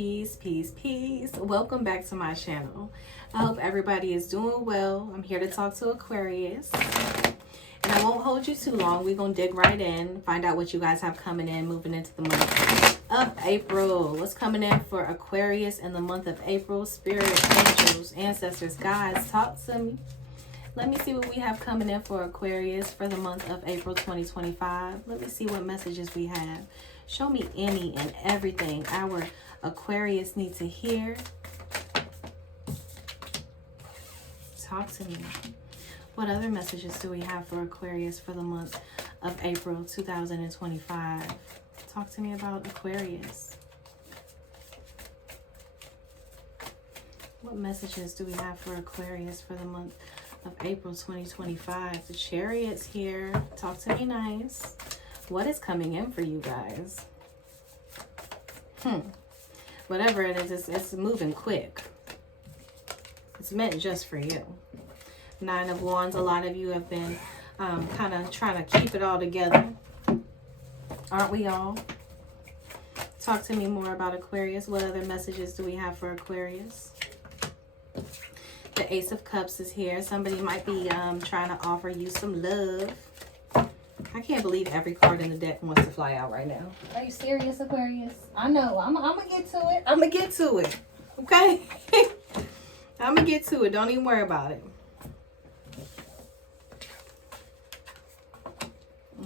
Peace, peace, peace. Welcome back to my channel. I hope everybody is doing well. I'm here to talk to Aquarius. And I won't hold you too long. We're going to dig right in, find out what you guys have coming in, moving into the month of April. What's coming in for Aquarius in the month of April? Spirit, angels, ancestors, guides, talk to me. Let me see what we have coming in for Aquarius for the month of April 2025. Let me see what messages we have. Show me any and everything our Aquarius need to hear. Talk to me. What other messages do we have for Aquarius for the month of April 2025? Talk to me about Aquarius. What messages do we have for Aquarius for the month of April 2025? The Chariot's here. Talk to me nice. What is coming in for you guys? Whatever it is, it's moving quick. It's meant just for you. Nine of Wands. A lot of you have been kind of trying to keep it all together. Aren't we all? Talk to me more about Aquarius. What other messages do we have for Aquarius? The Ace of Cups is here. Somebody might be trying to offer you some love. I can't believe every card in the deck wants to fly out right now. Are you serious, Aquarius? I know. I'm going to get to it. I'm going to get to it. Okay? I'm going to get to it. Don't even worry about it.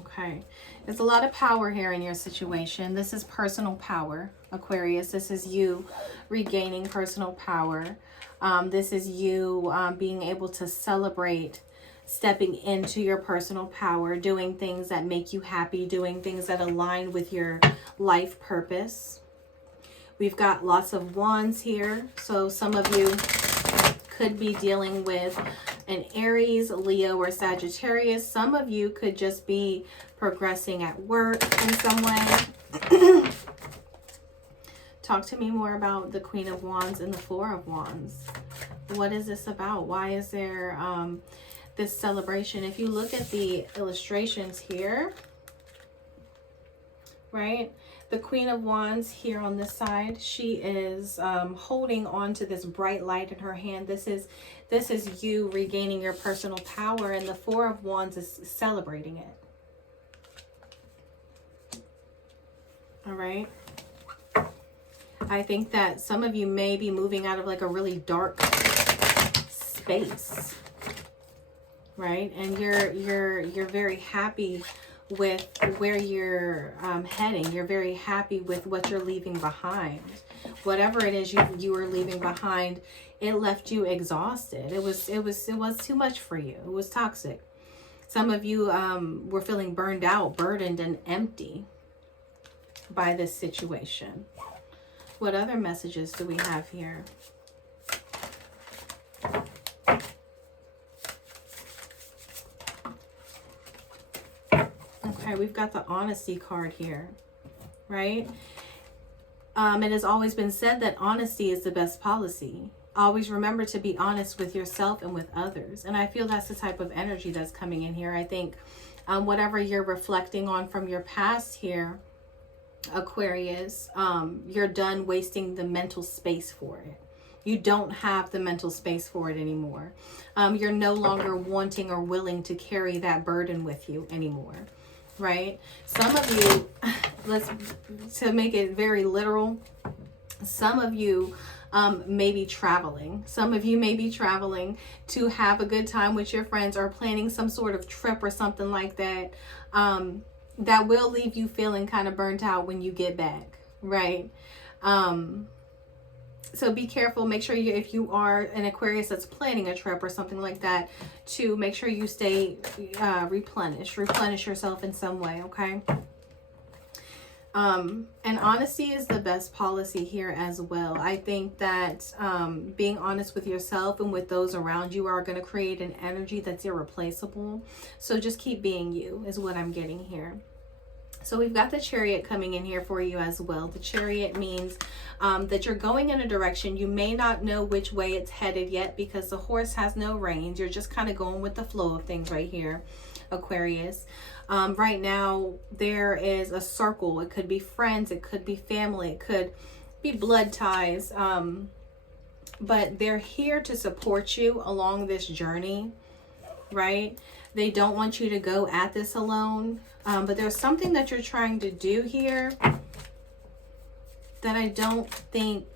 Okay. There's a lot of power here in your situation. This is personal power, Aquarius. This is you regaining personal power. This is you being able to celebrate stepping into your personal power, doing things that make you happy, doing things that align with your life purpose. We've got lots of wands here. So some of you could be dealing with an Aries, Leo, or Sagittarius. Some of you could just be progressing at work in some way. Talk to me more about the Queen of Wands and the Four of Wands. What is this about? Why is there this celebration? If you look at the illustrations here, right? The Queen of Wands here on this side, she is holding on to this bright light in her hand. This is you regaining your personal power, and the Four of Wands is celebrating it. All right. I think that some of you may be moving out of like a really dark space, right? And you're very happy with where you're heading. You're very happy with what you're leaving behind. Whatever it is you were leaving behind, it left you exhausted. It was too much for you. It was toxic. Some of you were feeling burned out, burdened, and empty by this situation. What other messages do we have here? Okay, we've got the honesty card here, right? It has always been said that honesty is the best policy. Always remember to be honest with yourself and with others. And I feel that's the type of energy that's coming in here. I think whatever you're reflecting on from your past here, Aquarius, you're done wasting the mental space for it. You don't have the mental space for it anymore. You're no longer wanting or willing to carry that burden with you anymore, right? Some of you, to make it very literal, some of you may be traveling. Some of you may be traveling to have a good time with your friends, or planning some sort of trip or something like that. That will leave you feeling kind of burnt out when you get back, right? So be careful. Make sure if you are an Aquarius that's planning a trip or something like that, to make sure you stay replenish yourself in some way, okay? And honesty is the best policy here as well. I think that being honest with yourself and with those around you are going to create an energy that's irreplaceable. So just keep being you is what I'm getting here. So we've got the Chariot coming in here for you as well. The Chariot means that you're going in a direction. You may not know which way it's headed yet, because the horse has no reins. You're just kind of going with the flow of things right here, Aquarius. Right now, there is a circle. It could be friends. It could be family. It could be blood ties, but they're here to support you along this journey, right? They don't want you to go at this alone, but there's something that you're trying to do here that I don't think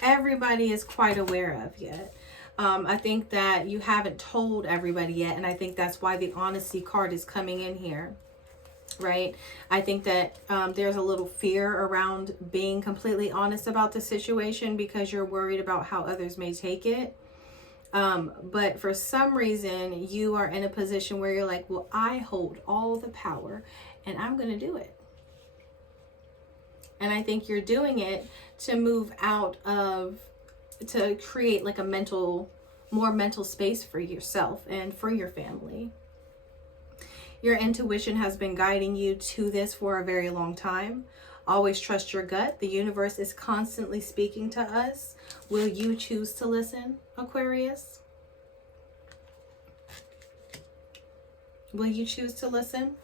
everybody is quite aware of yet. I think that you haven't told everybody yet, and I think that's why the honesty card is coming in here, right? I think that there's a little fear around being completely honest about the situation because you're worried about how others may take it. But for some reason, you are in a position where you're like, well, I hold all the power and I'm going to do it. And I think you're doing it to move out of, to create like a more mental space for yourself and for your family. Your intuition has been guiding you to this for a very long time. Always trust your gut. The universe is constantly speaking to us. Will you choose to listen, Aquarius? Will you choose to listen?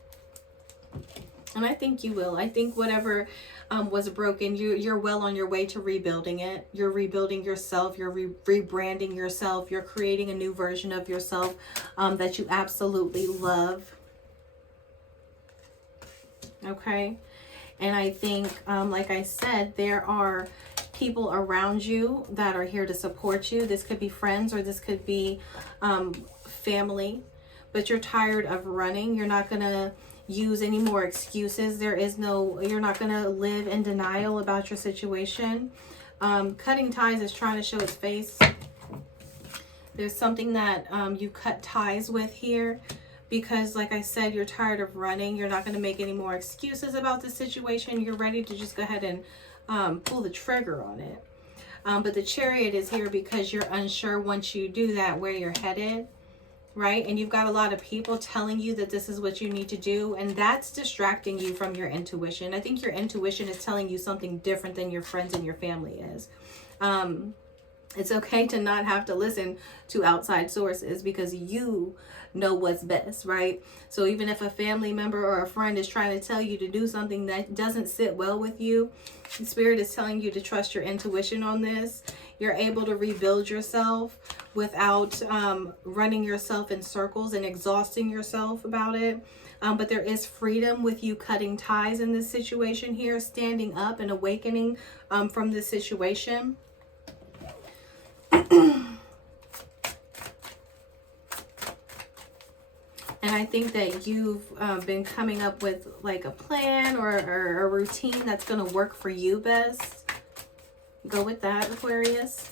And I think you will. I think whatever was broken, you're well on your way to rebuilding it. You're rebuilding yourself. You're rebranding yourself. You're creating a new version of yourself that you absolutely love. Okay? And I think, like I said, there are people around you that are here to support you. This could be friends or this could be family. But you're tired of running. You're not going to use any more excuses. You're not going to live in denial about your situation. Cutting ties is trying to show its face. There's something that you cut ties with here. Because, like I said, you're tired of running. You're not going to make any more excuses about the situation. You're ready to just go ahead and pull the trigger on it. But the Chariot is here because you're unsure once you do that where you're headed, right? And you've got a lot of people telling you that this is what you need to do. And that's distracting you from your intuition. I think your intuition is telling you something different than your friends and your family is. It's okay to not have to listen to outside sources because you know what's best, right? So even if a family member or a friend is trying to tell you to do something that doesn't sit well with you, the Spirit is telling you to trust your intuition on this. You're able to rebuild yourself without running yourself in circles and exhausting yourself about it. But there is freedom with you cutting ties in this situation here, standing up and awakening from this situation. And I think that you've been coming up with like a plan or a routine that's going to work for you best. Go with that, Aquarius.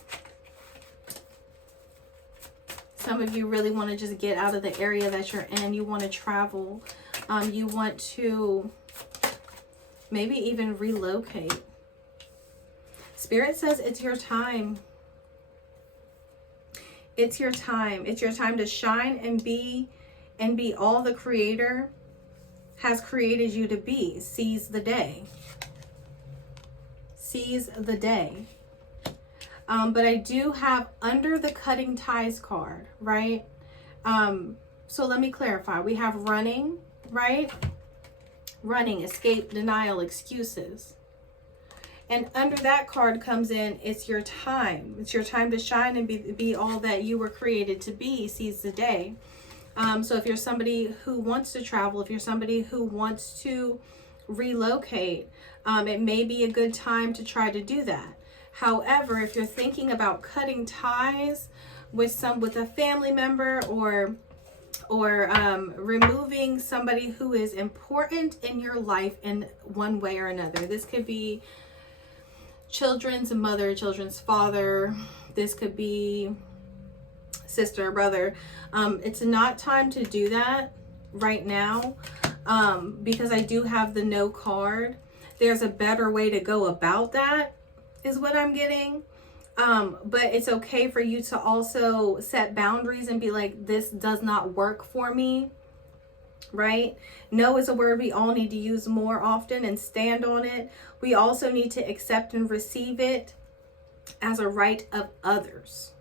Some of you really want to just get out of the area that you're in. You want to travel. You want to maybe even relocate. Spirit says it's your time. It's your time. It's your time to shine and be all the Creator has created you to be. Seize the day. Seize the day. But I do have under the cutting ties card, right? So let me clarify. We have running, right? Running, escape, denial, excuses. And under that card comes in, it's your time. It's your time to shine and be all that you were created to be. Seize the day. So if you're somebody who wants to travel, if you're somebody who wants to relocate, it may be a good time to try to do that. However, if you're thinking about cutting ties with a family member or removing somebody who is important in your life in one way or another, this could be children's mother, children's father. This could be sister, brother. It's not time to do that right now because I do have the no card. There's a better way to go about that is what I'm getting. But it's okay for you to also set boundaries and be like, this does not work for me, right? No is a word we all need to use more often and stand on it. We also need to accept and receive it as a right of others.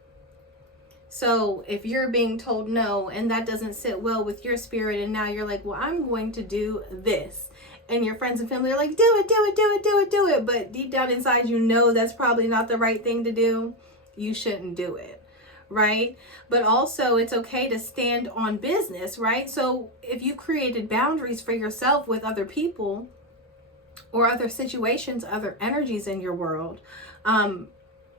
So if you're being told no and that doesn't sit well with your spirit and now you're like, well, I'm going to do this. and your friends and family are like, do it, do it, do it, do it, do it. But deep down inside, you know that's probably not the right thing to do. You shouldn't do it, right? But also it's okay to stand on business, right? So if you created boundaries for yourself with other people or other situations, other energies in your world,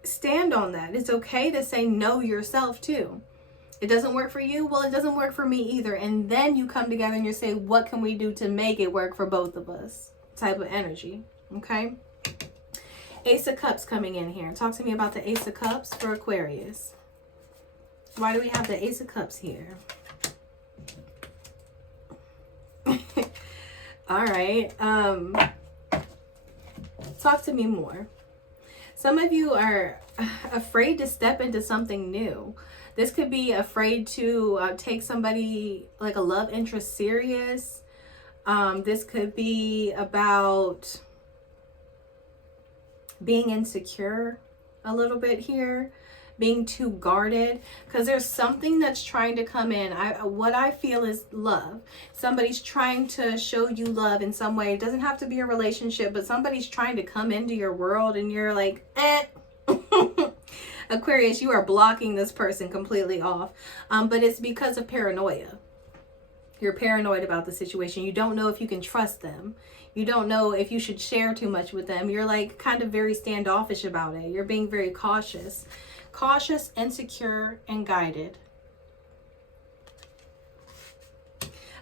stand on that. It's okay to say no yourself too. It doesn't work for you, well, it doesn't work for me either. And then you come together and you say, what can we do to make it work for both of us? Type of energy, okay? Ace of Cups coming in here. Talk to me about the Ace of Cups for Aquarius. Why do we have the Ace of Cups here? All right. Talk to me more. Some of you are afraid to step into something new. This could be afraid to take somebody like a love interest serious. This could be about being insecure a little bit here, being too guarded, because there's something that's trying to come in. What I feel is love. Somebody's trying to show you love in some way. It doesn't have to be a relationship, but somebody's trying to come into your world and you're like, eh. Aquarius, you are blocking this person completely off. But it's because of paranoia. You're paranoid about the situation. You don't know if you can trust them. You don't know if you should share too much with them. You're like kind of very standoffish about it. You're being very cautious. Cautious, insecure, and guided.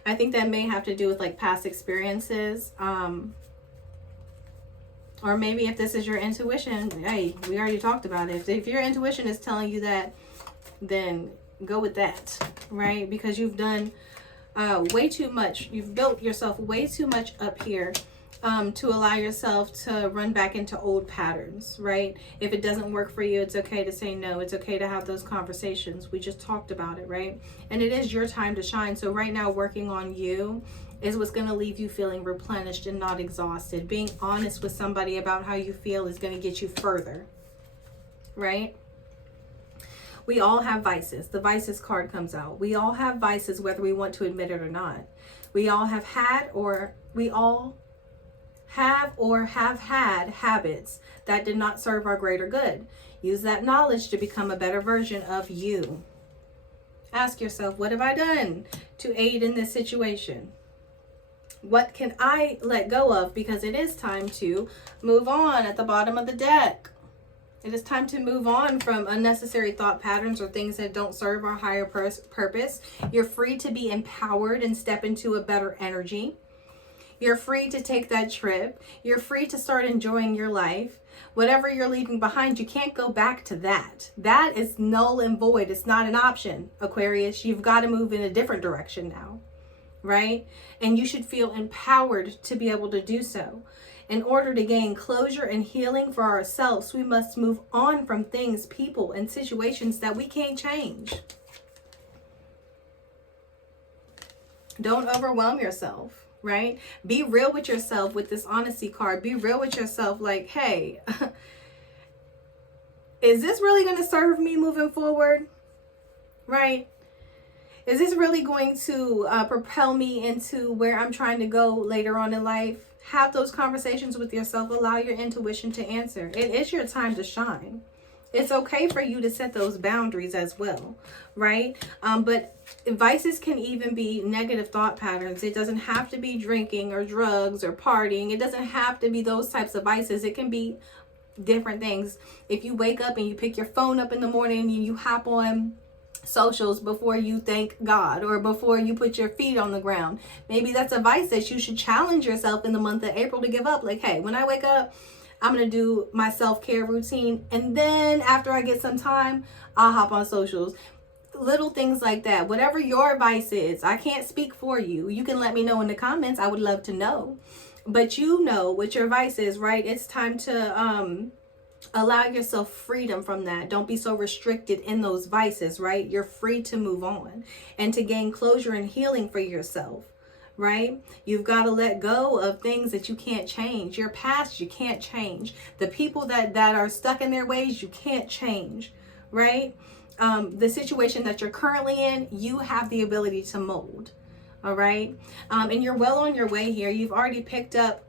I think that may have to do with like past experiences. Or maybe if this is your intuition, hey, we already talked about it. If your intuition is telling you that, then go with that, right? Because you've done way too much. You've built yourself way too much up here to allow yourself to run back into old patterns, right? If it doesn't work for you, it's okay to say no. It's okay to have those conversations. We just talked about it, right? And it is your time to shine. So right now, working on you is what's going to leave you feeling replenished and not exhausted. Being honest with somebody about how you feel is going to get you further, right? We all have vices. The vices card comes out. We all have vices, whether we want to admit it or not. We all have had or have had habits that did not serve our greater good. Use that knowledge to become a better version of you. Ask yourself, what have I done to aid in this situation? What can I let go of? Because it is time to move on at the bottom of the deck. It is time to move on from unnecessary thought patterns or things that don't serve our higher purpose. You're free to be empowered and step into a better energy. You're free to take that trip. You're free to start enjoying your life. Whatever you're leaving behind, you can't go back to that. That is null and void. It's not an option, Aquarius. You've got to move in a different direction now, right? And you should feel empowered to be able to do so. In order to gain closure and healing for ourselves, we must move on from things, people, and situations that we can't change. Don't overwhelm yourself, right? Be real with yourself with this honesty card. Be real with yourself like, hey, is this really going to serve me moving forward, right? Is this really going to propel me into where I'm trying to go later on in life? Have those conversations with yourself. Allow your intuition to answer. It is your time to shine. It's okay for you to set those boundaries as well, right? But vices can even be negative thought patterns. It doesn't have to be drinking or drugs or partying. It doesn't have to be those types of vices. It can be different things. If you wake up and you pick your phone up in the morning and you hop on socials before you thank God or before you put your feet on the ground, maybe that's a vice that you should challenge yourself in the month of April to give up. Like, hey, when I wake up, I'm going to do my self-care routine. And then after I get some time, I'll hop on socials. Little things like that. Whatever your vice is, I can't speak for you. You can let me know in the comments. I would love to know. But you know what your vice is, right? It's time to allow yourself freedom from that. Don't be so restricted in those vices, right? You're free to move on and to gain closure and healing for yourself, right? You've got to let go of things that you can't change. Your past, you can't change. The people that are stuck in their ways, you can't change, right? The situation that you're currently in, you have the ability to mold, All right. And you're well on your way here. You've already picked up,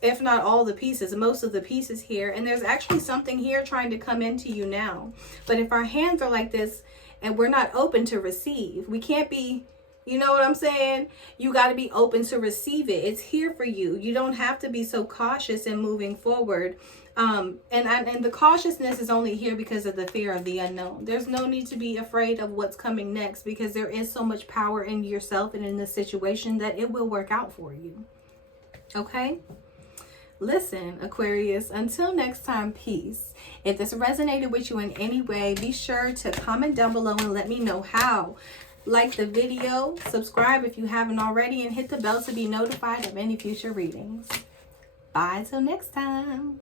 if not all the pieces, most of the pieces here. And there's actually something here trying to come into you now. But if our hands are like this and we're not open to receive, we can't be, you know what I'm saying? You got to be open to receive it. It's here for you. You don't have to be so cautious in moving forward. And the cautiousness is only here because of the fear of the unknown. There's no need to be afraid of what's coming next, because there is so much power in yourself and in this situation that it will work out for you. Okay? Listen, Aquarius, until next time, peace. If this resonated with you in any way, be sure to comment down below and let me know how. Like the video, subscribe if you haven't already, and hit the bell to be notified of any future readings. Bye till next time.